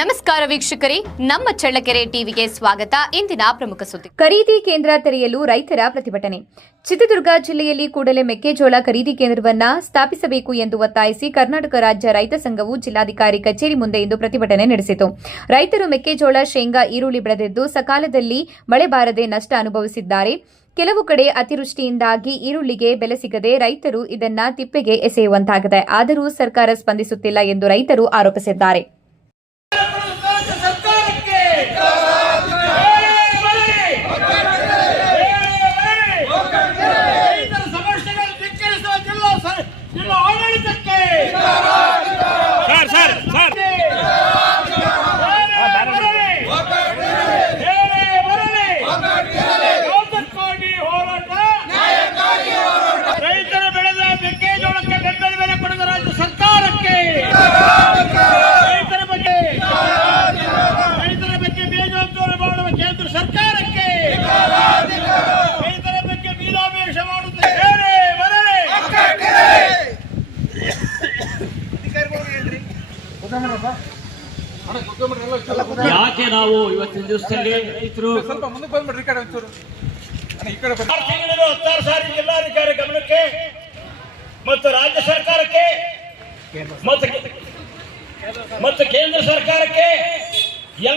ವೀಕ್ಷಕರೇ, ನಮ್ಮ ಚಳ್ಳಕೆರೆ ಟಿವಿಗೆ ಸ್ವಾಗತ. ಇಂದಿನ ಪ್ರಮುಖ ಸುದ್ದಿ. ಖರೀದಿ ಕೇಂದ್ರ ತೆರೆಯಲು ರೈತರ ಪ್ರತಿಭಟನೆ. ಚಿತ್ರದುರ್ಗ ಜಿಲ್ಲೆಯಲ್ಲಿ ಕೂಡಲೇ ಮೆಕ್ಕೆಜೋಳ ಖರೀದಿ ಕೇಂದ್ರವನ್ನ ಸ್ಥಾಪಿಸಬೇಕು ಎಂದು ಒತ್ತಾಯಿಸಿ ಕರ್ನಾಟಕ ರಾಜ್ಯ ರೈತ ಸಂಘವು ಜಿಲ್ಲಾಧಿಕಾರಿ ಕಚೇರಿ ಮುಂದೆ ಇಂದು ಪ್ರತಿಭಟನೆ ನಡೆಸಿತು. ರೈತರು ಮೆಕ್ಕೆಜೋಳ, ಶೇಂಗಾ, ಈರುಳ್ಳಿ ಬೆಳೆದಿದ್ದು ಸಕಾಲದಲ್ಲಿ ಮಳೆ ಬಾರದೆ ನಷ್ಟ ಅನುಭವಿಸಿದ್ದಾರೆ. ಕೆಲವು ಕಡೆ ಅತಿವೃಷ್ಟಿಯಿಂದಾಗಿ ಈರುಳ್ಳಿಗೆ ಬೆಲೆ ಸಿಗದೆ ರೈತರು ಇದನ್ನ ತಿಪ್ಪೆಗೆ ಎಸೆಯುವಂತಾಗಿದೆ. ಆದರೂ ಸರ್ಕಾರ ಸ್ಪಂದಿಸುತ್ತಿಲ್ಲ ಎಂದು ರೈತರು ಆರೋಪಿಸಿದ್ದಾರೆ ಸರ್ಕಾರಕ್ಕೆ ರೈತರ ಸಮಸ್ಯೆಗಳು ಧಿಕ್ಕರಿಸುವ ಜಿಲ್ಲಾ ಸ- ಜಿಲ್ಲಾ ಆಡಳಿತಕ್ಕೆ ಸರ್ ಸರ್ ಸರ್ ಯಾವುದಕ್ಕಾಗಿ ಹೋರಾಟ ರೈತರ ಬೆಳೆದ ಮೆಕ್ಕೆಜೋಳಕ್ಕೆ ಬೆಂಬಲ ಬೆಲೆ ಕೊಡದ ರಾಜ್ಯ ಸರ್ಕಾರಕ್ಕೆ ರೈತರ ಬಗ್ಗೆ ರೈತರ ಬಗ್ಗೆ ಬೇಜವಾಬ್ದಾರಿ ಮಾಡುವ ಕೇಂದ್ರ ಸರ್ಕಾರಕ್ಕೆ ರೈತರ ಬಗ್ಗೆ ಬೇರೆ! ಬರಲಿ ಯಾಕೆ ನಾವು ಇವತ್ತಿನ ದಿವಸದಲ್ಲಿ ರೈತರು ಸ್ವಲ್ಪ ಮುಂದಕ್ಕೆ ಬಂದ್ಬಿಡ್ರಿ ಕಡೆ ಒಂಚೂರು. ಈ ಕಡೆ ಹತ್ತಾರು ಸಾರಿ ಜಿಲ್ಲಾಧಿಕಾರಿ ಗಮನಕ್ಕೆ ಮತ್ತು ರಾಜ್ಯ ಸರ್ಕಾರಕ್ಕೆ ಮತ್ತು ಮತ್ತು ಕೇಂದ್ರ ಸರ್ಕಾರಕ್ಕೆ ಎಲ್ಲ